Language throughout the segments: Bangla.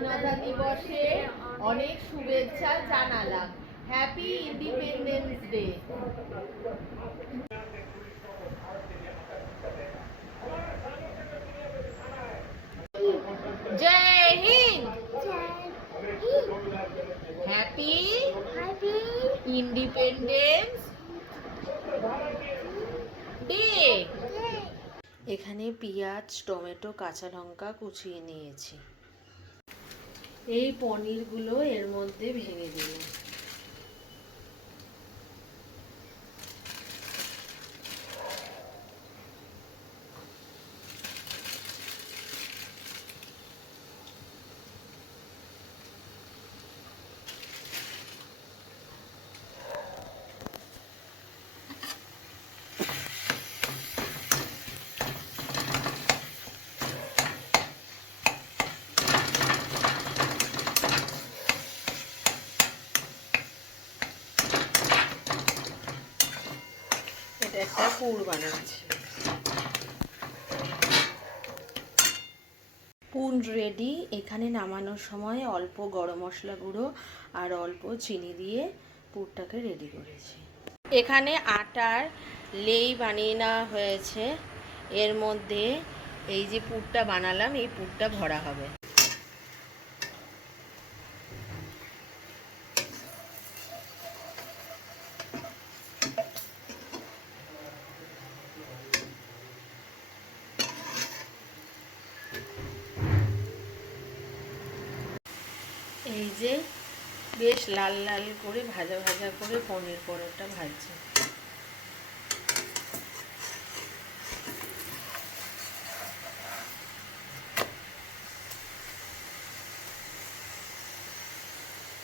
স্বাধীনতা দিবসে অনেক শুভেচ্ছা জানালাম। Happy independence day. Jai Hind. Happy independence day. এখানে পেঁয়াজ, টমেটো, কাঁচা লঙ্কা কুচিয়ে নিয়েছি। এই পনিরগুলো এর মধ্যে ভেঙে দিলাম। এটা একটা পুর বানাচ্ছি। পুর রেডি। এখানে নামানোর সময় অল্প গরম মশলা গুঁড়ো আর অল্প চিনি দিয়ে পুরটাকে রেডি করেছি। এখানে আটার লেই বানিয়ে নেওয়া হয়েছে। এর মধ্যে এই যে পুরটা বানালাম, এই পুরটা ভরা হবে। এই যে বেশ লাল লাল করে ভাজা ভাজা করে পনির পরোটা ভাজছে।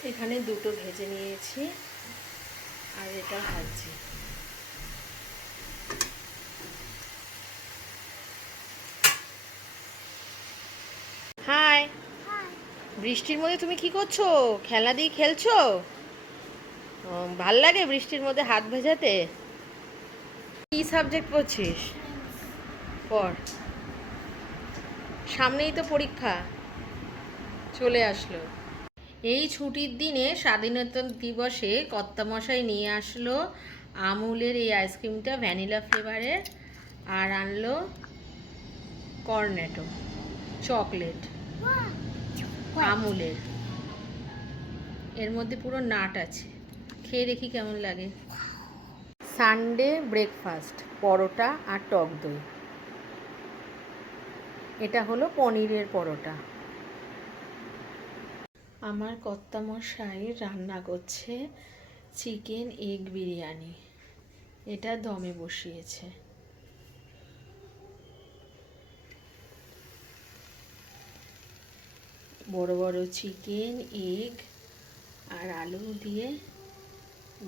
এখানে দুটো ভেজে নিয়েছি আর এটা ভাজছি। হাই, বৃষ্টির মধ্যে তুমি কি করছো? খেলা দিয়ে খেলছো? ভাল লাগে বৃষ্টির মধ্যে হাত ভেজাতে? কি সাবজেক্ট পড়ছিস? পড়, সামনেই তো পরীক্ষা চলে আসলো। এই ছুটির দিনে স্বাধীনতা দিবসে কর্তামশাই নিয়ে আসলো আমুলের এই আইসক্রিমটা, ভ্যানিলা ফ্লেভারের, আর আনলো কর্নেটো চকলেট আমুলের। এর মধ্যে পুরো নাট আছে। খেয়ে দেখি কেমন লাগে। সানডে ব্রেকফাস্ট, পরোটা আর টক দই। এটা হলো পনিরের পরোটা। আমার কর্তামশাই রান্না করছে চিকেন এগ বিরিয়ানি। এটা দমে বসিয়েছে। বড় বড় চিকেন, এগ আর আলু দিয়ে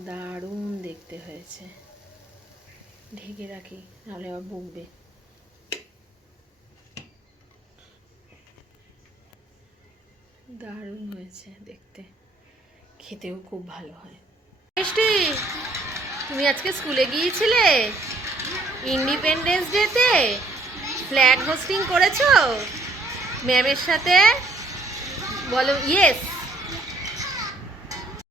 দারুণ দেখতে হয়েছে। ঢেকে রাখি, নাহলে আবার বকবে। দারুণ হয়েছে দেখতে, খেতেও খুব ভালো হয়। মিষ্টি, তুমি আজকে স্কুলে গিয়েছিলে? ইন্ডিপেন্ডেন্স ডেতে ফ্ল্যাগ হোস্টিং করেছো ম্যামের সাথে? বলো ইয়েস।